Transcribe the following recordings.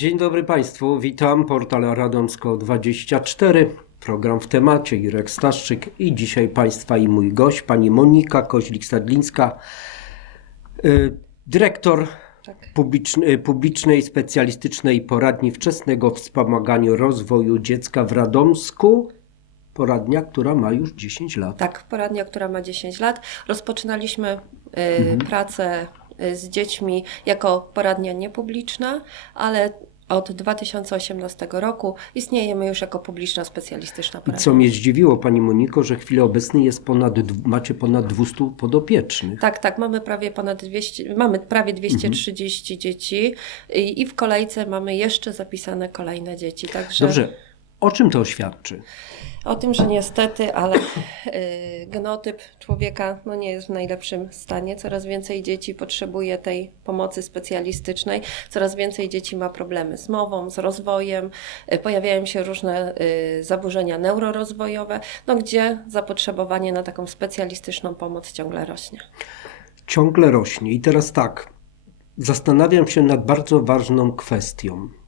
Dzień dobry Państwu, witam, portal Radomsko24, program w temacie, Irek Staszczyk i dzisiaj Państwa i mój gość, Pani Monika Koźlik-Stadlińska, y, dyrektor Tak. publiczny, publicznej specjalistycznej poradni wczesnego wspomagania rozwoju dziecka w Radomsku, poradnia, która ma już 10 lat. Tak, poradnia, która ma 10 lat. Rozpoczynaliśmy y, Mhm. pracę y, z dziećmi jako poradnia niepubliczna, ale od 2018 roku istniejemy już jako publiczna specjalistyczna poradnia. Co mnie zdziwiło Pani Moniko, że w chwili obecnej jest ponad, macie ponad 200 podopiecznych. Tak, tak, mamy prawie ponad 200, mamy prawie 230 dzieci i, i w kolejce mamy jeszcze zapisane kolejne dzieci. Także Dobrze, o czym to świadczy? o tym, że niestety, ale y, genotyp człowieka no, nie jest w najlepszym stanie. Coraz więcej dzieci potrzebuje tej pomocy specjalistycznej, coraz więcej dzieci ma problemy z mową, z rozwojem, y, pojawiają się różne y, zaburzenia neurorozwojowe, no, gdzie zapotrzebowanie na taką specjalistyczną pomoc ciągle rośnie. ciągle rośnie. I teraz tak, zastanawiam się nad bardzo ważną kwestią.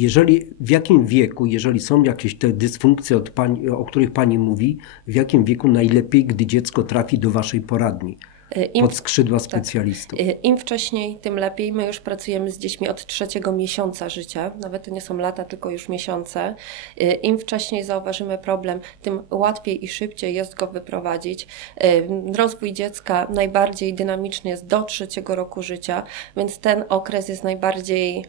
Jeżeli, w jakim wieku, jeżeli są jakieś te dysfunkcje, pani, o których Pani mówi, w jakim wieku najlepiej, gdy dziecko trafi do Waszej poradni, Y, Im pod skrzydła specjalistów? Y, Im wcześniej, tym lepiej. My już pracujemy z dziećmi od trzeciego miesiąca życia, nawet to nie są lata, tylko już miesiące. Y, Im wcześniej zauważymy problem, tym łatwiej i szybciej jest go wyprowadzić. Rozwój dziecka najbardziej dynamiczny jest do trzeciego roku życia, więc ten okres jest najbardziej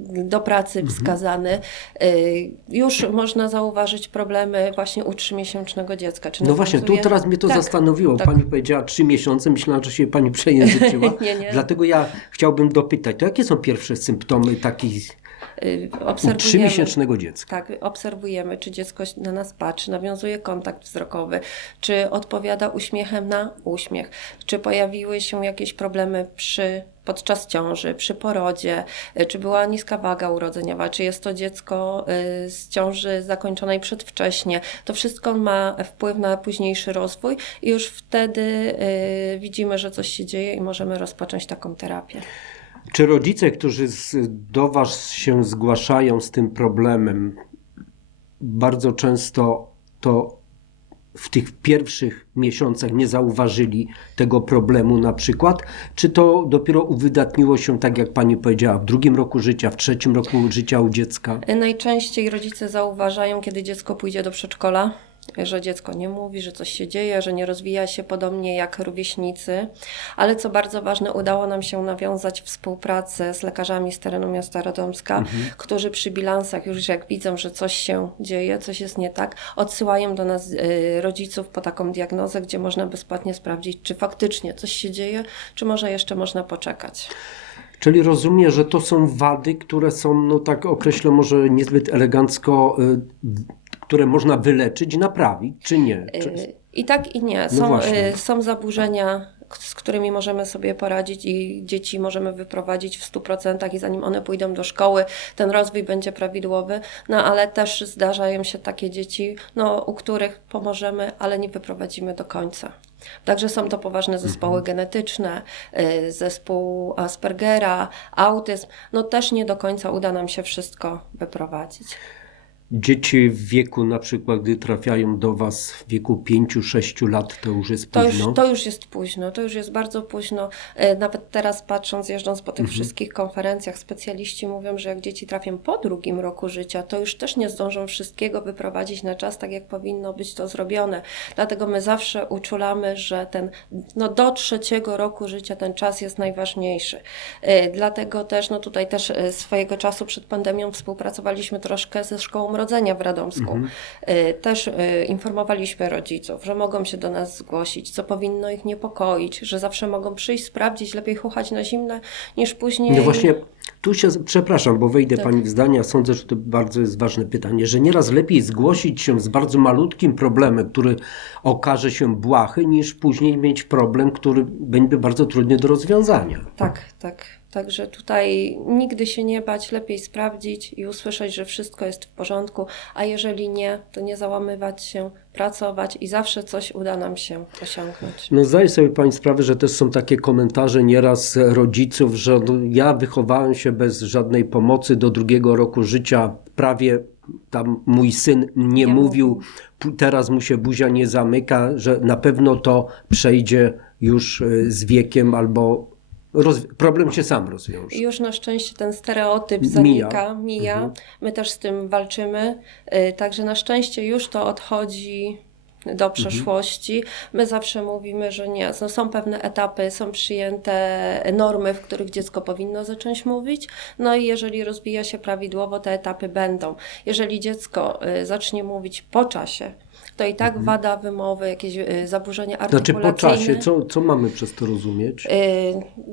do pracy Mhm. wskazany. Y, Już można zauważyć problemy właśnie u trzymiesięcznego dziecka. Czy No właśnie, tu teraz mnie to Tak, zastanowiło. tak. Pani powiedziała trzy miesiące, myślałam, że się Pani przejęzyczyła. Nie, nie. Dlatego ja chciałbym dopytać, to jakie są pierwsze symptomy takich U Obserwujemy. trzymiesięcznego dziecka? Tak, obserwujemy, czy dziecko na nas patrzy, nawiązuje kontakt wzrokowy, czy odpowiada uśmiechem na uśmiech, czy pojawiły się jakieś problemy przy, podczas ciąży, przy porodzie, y, czy była niska waga urodzeniowa, czy jest to dziecko y, z ciąży zakończonej przedwcześnie. To wszystko ma wpływ na późniejszy rozwój i już wtedy y, widzimy, że coś się dzieje i możemy rozpocząć taką terapię. Czy rodzice, którzy z, do Was się zgłaszają z tym problemem, bardzo często to w tych pierwszych miesiącach nie zauważyli tego problemu na przykład? Czy to dopiero uwydatniło się, tak jak Pani powiedziała, w drugim roku życia, w trzecim roku życia u dziecka? Najczęściej rodzice zauważają, kiedy dziecko pójdzie do przedszkola, że dziecko nie mówi, że coś się dzieje, że nie rozwija się podobnie jak rówieśnicy. Ale co bardzo ważne, udało nam się nawiązać współpracę z lekarzami z terenu miasta Radomska, którzy przy bilansach już jak widzą, że coś się dzieje, coś jest nie tak, odsyłają do nas y, rodziców po taką diagnozę, gdzie można bezpłatnie sprawdzić, czy faktycznie coś się dzieje, czy może jeszcze można poczekać. Czyli rozumiem, że to są wady, które są, no tak określę może niezbyt elegancko, y, które można wyleczyć, naprawić, czy nie? Czy... Y, I tak i nie. No Są, y, są zaburzenia, z którymi możemy sobie poradzić i dzieci możemy wyprowadzić w 100% i zanim one pójdą do szkoły, ten rozwój będzie prawidłowy. No ale też zdarzają się takie dzieci, no, u których pomożemy, ale nie wyprowadzimy do końca. Także są to poważne zespoły genetyczne, y, zespół Aspergera, autyzm. No też nie do końca uda nam się wszystko wyprowadzić. Dzieci w wieku, na przykład, gdy trafiają do Was w wieku 5-6 lat, to już jest To już, późno. to już jest późno, to już jest bardzo późno. E, Nawet teraz patrząc, jeżdżąc po tych wszystkich konferencjach, specjaliści mówią, że jak dzieci trafią po drugim roku życia, to już też nie zdążą wszystkiego wyprowadzić na czas, tak jak powinno być to zrobione. Dlatego my zawsze uczulamy, że ten, no do trzeciego roku życia ten czas jest najważniejszy. E, Dlatego też, no tutaj też e, swojego czasu przed pandemią współpracowaliśmy troszkę ze Szkołą Rodzenia w Radomsku. E, Też e, informowaliśmy rodziców, że mogą się do nas zgłosić, co powinno ich niepokoić, że zawsze mogą przyjść, sprawdzić, lepiej chuchać na zimne niż później. No właśnie, tu się, przepraszam, bo wejdę Tak. Pani w zdania, sądzę, że to bardzo jest ważne pytanie, że nieraz lepiej zgłosić się z bardzo malutkim problemem, który okaże się błahy, niż później mieć problem, który będzie bardzo trudny do rozwiązania. Tak, tak. Także tutaj nigdy się nie bać, lepiej sprawdzić i usłyszeć, że wszystko jest w porządku, a jeżeli nie, to nie załamywać się, pracować i zawsze coś uda nam się osiągnąć. No zdaję sobie Pani sprawę, że też są takie komentarze nieraz rodziców, że no, ja wychowałem się bez żadnej pomocy do drugiego roku życia, prawie tam mój syn nie, Nie mówił, teraz mu się buzia nie zamyka, że na pewno to przejdzie już y, z wiekiem albo problem się sam rozwiąże. Już na szczęście ten stereotyp Mija. zanika, mija. Mhm. My też z tym walczymy. Y, Także na szczęście już to odchodzi do przeszłości. My zawsze mówimy, że nie. No, są pewne etapy, są przyjęte normy, w których dziecko powinno zacząć mówić. No i jeżeli rozwija się prawidłowo, te etapy będą. Jeżeli dziecko y, zacznie mówić po czasie, to i tak wada wymowy, jakieś y, zaburzenia Mhm. Znaczy artykulacyjne. po czasie, co, co mamy przez to rozumieć? Y,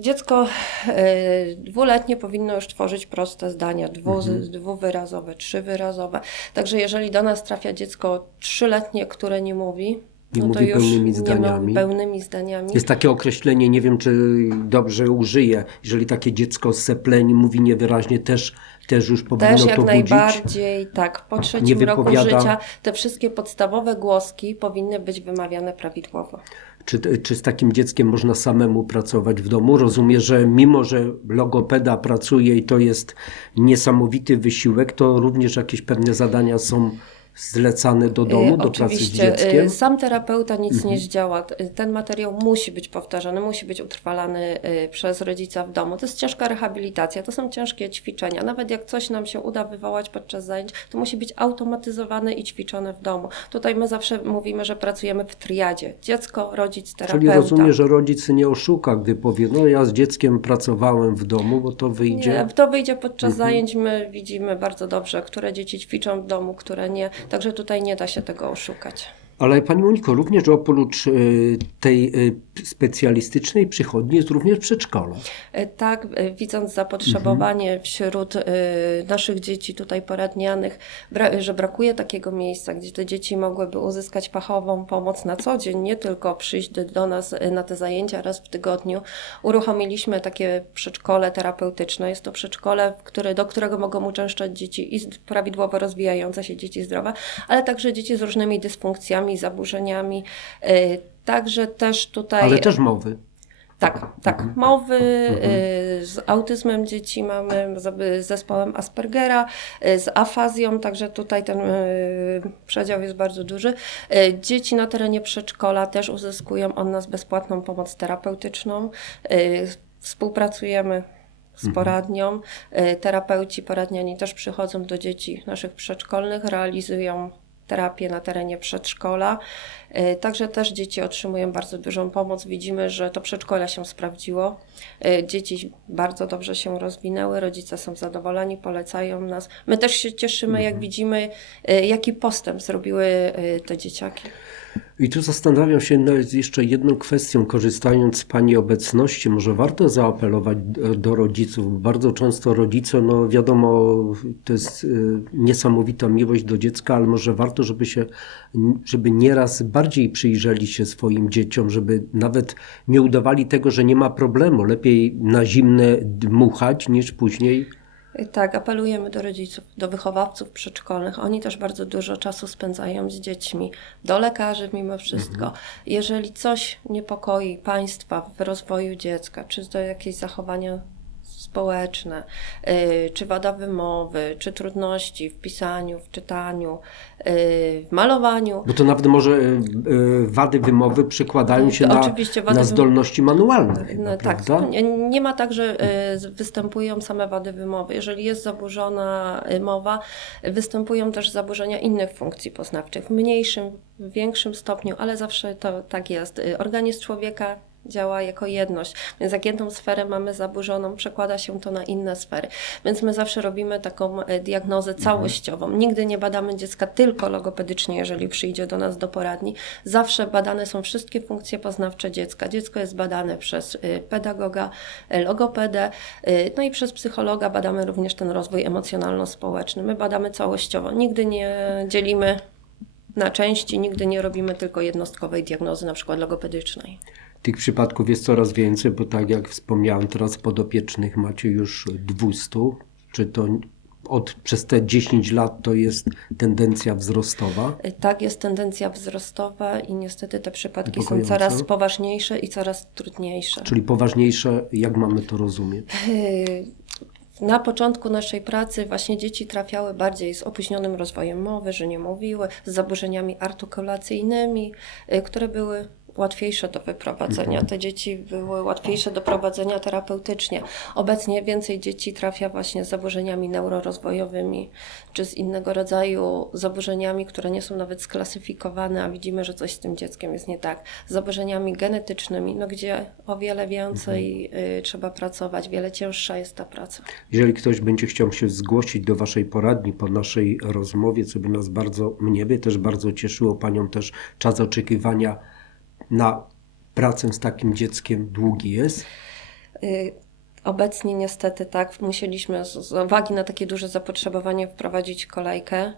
Dziecko y, dwuletnie powinno już tworzyć proste zdania, dwu, Mhm. dwuwyrazowe, trzywyrazowe. Także jeżeli do nas trafia dziecko trzyletnie, które nie mówi, Nie no mówi pełnymi zdaniami. pełnymi zdaniami. Jest takie określenie, nie wiem czy dobrze użyję, jeżeli takie dziecko z sepleni mówi niewyraźnie, też, też już powinno Też to jak budzić. najbardziej, tak. Po trzecim roku życia te wszystkie podstawowe głoski powinny być wymawiane prawidłowo. Czy, czy z takim dzieckiem można samemu pracować w domu? Rozumiem, że mimo, że logopeda pracuje i to jest niesamowity wysiłek, to również jakieś pewne zadania są zlecane do domu, Y, do pracy z Oczywiście, dzieckiem? y, sam terapeuta nic Mhm. nie zdziała. Y, Ten materiał musi być powtarzany, musi być utrwalany y, przez rodzica w domu. To jest ciężka rehabilitacja, to są ciężkie ćwiczenia. Nawet jak coś nam się uda wywołać podczas zajęć, to musi być automatyzowane i ćwiczone w domu. Tutaj my zawsze mówimy, że pracujemy w triadzie. Dziecko, rodzic, terapeuta. Czyli rozumiem, że rodzic nie oszuka, gdy powie, no ja z dzieckiem pracowałem w domu, bo to wyjdzie. Nie, to wyjdzie podczas Mhm. zajęć. My widzimy bardzo dobrze, które dzieci ćwiczą w domu, które nie. Także tutaj nie da się tego oszukać. Ale Pani Moniko, również oprócz y, tej y, specjalistycznej przychodni jest również przedszkole. Tak, e, widząc zapotrzebowanie Mhm. wśród e, naszych dzieci tutaj poradnianych, że brakuje takiego miejsca, gdzie te dzieci mogłyby uzyskać fachową pomoc na co dzień, nie tylko przyjść do, nas na te zajęcia raz w tygodniu, uruchomiliśmy takie przedszkole terapeutyczne. Jest to przedszkole, które, do którego mogą uczęszczać dzieci i prawidłowo rozwijające się dzieci zdrowe, ale także dzieci z różnymi dysfunkcjami, zaburzeniami. E, Także też tutaj. Ale też mowy. Tak, tak. Mowy Mhm. y, z autyzmem dzieci mamy, z zespołem Aspergera, y, z afazją, także tutaj ten y, przedział jest bardzo duży. Y, Dzieci na terenie przedszkola też uzyskują od nas bezpłatną pomoc terapeutyczną. Y, Współpracujemy z Mhm. poradnią. Y, Terapeuci poradniani też przychodzą do dzieci naszych przedszkolnych, realizują terapię na terenie przedszkola. Y, Także też dzieci otrzymują bardzo dużą pomoc. Widzimy, że to przedszkole się sprawdziło. Y, Dzieci bardzo dobrze się rozwinęły, rodzice są zadowoleni, polecają nas. My też się cieszymy, jak widzimy, y, jaki postęp zrobiły te dzieciaki. I tu zastanawiam się nad jeszcze jedną kwestią, korzystając z Pani obecności, może warto zaapelować do, rodziców. Bardzo często rodzice, no wiadomo, to jest y, niesamowita miłość do dziecka, ale może warto, żeby się, żeby nieraz bardziej przyjrzeli się swoim dzieciom, żeby nawet nie udawali tego, że nie ma problemu. Lepiej na zimne dmuchać, niż później Tak, apelujemy do rodziców, do wychowawców przedszkolnych. Oni też bardzo dużo czasu spędzają z dziećmi, do lekarzy mimo wszystko. Jeżeli coś niepokoi państwa w rozwoju dziecka, czy to jakieś zachowania społeczne, y, czy wada wymowy, czy trudności w pisaniu, w czytaniu, y, w malowaniu, Bo to nawet może y, wady wymowy przekładają się na, na zdolności manualne, chyba, No, tak, prawda? nie, nie ma tak, że występują same wady wymowy. Jeżeli jest zaburzona mowa, występują też zaburzenia innych funkcji poznawczych, w mniejszym, w większym stopniu, ale zawsze to tak jest. Organizm człowieka działa jako jedność, więc jak jedną sferę mamy zaburzoną, przekłada się to na inne sfery. Więc my zawsze robimy taką y, diagnozę całościową. Nigdy nie badamy dziecka tylko logopedycznie, jeżeli przyjdzie do nas do poradni. Zawsze badane są wszystkie funkcje poznawcze dziecka. Dziecko jest badane przez y, pedagoga, y, logopedę, no i przez psychologa badamy również ten rozwój emocjonalno-społeczny. My badamy całościowo. Nigdy nie dzielimy na części, nigdy nie robimy tylko jednostkowej diagnozy, na przykład logopedycznej. Tych przypadków jest coraz więcej, bo tak jak wspomniałem, teraz podopiecznych macie już 200. Czy to od, przez te 10 lat to jest tendencja wzrostowa? Y, Tak, jest tendencja wzrostowa i niestety te przypadki są coraz poważniejsze i coraz trudniejsze. Czyli poważniejsze, jak mamy to rozumieć? Y, Na początku naszej pracy właśnie dzieci trafiały bardziej z opóźnionym rozwojem mowy, że nie mówiły, z zaburzeniami artykulacyjnymi, y, które były łatwiejsze do wyprowadzenia. Te dzieci były łatwiejsze do prowadzenia terapeutycznie. Obecnie więcej dzieci trafia właśnie z zaburzeniami neurorozwojowymi, czy z innego rodzaju zaburzeniami, które nie są nawet sklasyfikowane, a widzimy, że coś z tym dzieckiem jest nie tak. Z zaburzeniami genetycznymi, no gdzie o wiele więcej y, trzeba pracować, wiele cięższa jest ta praca. Jeżeli ktoś będzie chciał się zgłosić do Waszej poradni po naszej rozmowie, co by nas bardzo, mnie by też bardzo cieszyło, Panią też czas oczekiwania na pracę z takim dzieckiem długi jest. Y, Obecnie niestety tak, musieliśmy z, uwagi na takie duże zapotrzebowanie wprowadzić kolejkę,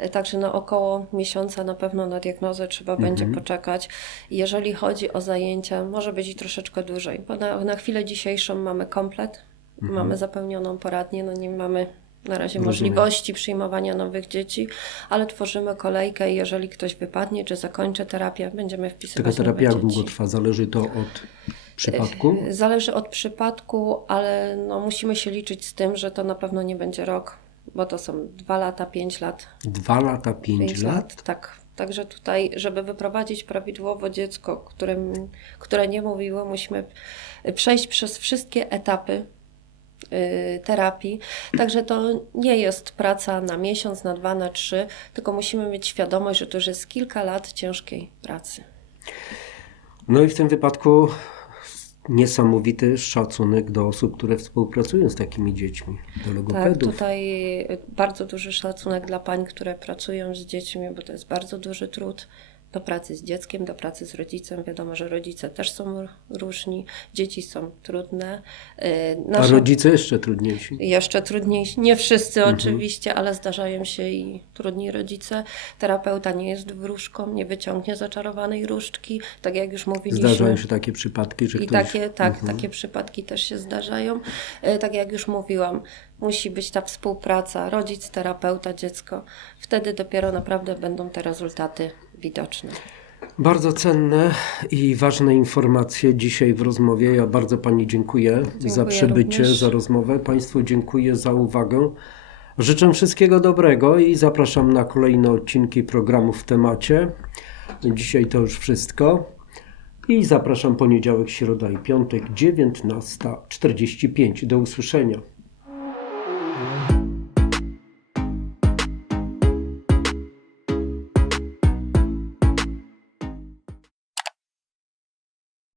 Y, także na około miesiąca na pewno na diagnozę trzeba będzie poczekać. Jeżeli chodzi o zajęcia, może być i troszeczkę dłużej, bo na, na chwilę dzisiejszą mamy komplet, mamy zapełnioną poradnię, no nie mamy na razie Rozumiem. możliwości przyjmowania nowych dzieci, ale tworzymy kolejkę i jeżeli ktoś wypadnie czy zakończy terapię, będziemy wpisywać Taka terapia jak długo trwa? Zależy to od przypadku? Zależy od przypadku, ale no, musimy się liczyć z tym, że to na pewno nie będzie rok, bo to są dwa lata, pięć lat. Dwa lata, pięć Pięć lat? lat, tak. Także tutaj, żeby wyprowadzić prawidłowo dziecko, którym, które nie mówiło, musimy przejść przez wszystkie etapy terapii. Także to nie jest praca na miesiąc, na dwa, na trzy, tylko musimy mieć świadomość, że to już jest kilka lat ciężkiej pracy. No i w tym wypadku niesamowity szacunek do osób, które współpracują z takimi dziećmi, do Tak, logopedów. tutaj y, bardzo duży szacunek dla pań, które pracują z dziećmi, bo to jest bardzo duży trud do pracy z dzieckiem, do pracy z rodzicem. Wiadomo, że rodzice też są różni, dzieci są trudne. Y, A nasze- rodzice jeszcze trudniejsi. jeszcze trudniejsi, nie wszyscy Mhm. oczywiście, ale zdarzają się i trudni rodzice. Terapeuta nie jest wróżką, nie wyciągnie zaczarowanej różdżki, tak jak już mówiliśmy. Zdarzają się takie przypadki, że I ktoś... takie, tak, Mhm. takie przypadki też się zdarzają. E, Tak jak już mówiłam, musi być ta współpraca, rodzic, terapeuta, dziecko. Wtedy dopiero naprawdę będą te rezultaty widoczne. Bardzo cenne i ważne informacje dzisiaj w rozmowie. Ja bardzo Pani dziękuję, za przybycie, również. za rozmowę. Państwu dziękuję za uwagę. Życzę wszystkiego dobrego i zapraszam na kolejne odcinki programu w temacie. Dzisiaj to już wszystko. I zapraszam poniedziałek, środa i piątek, 19.45. Do usłyszenia.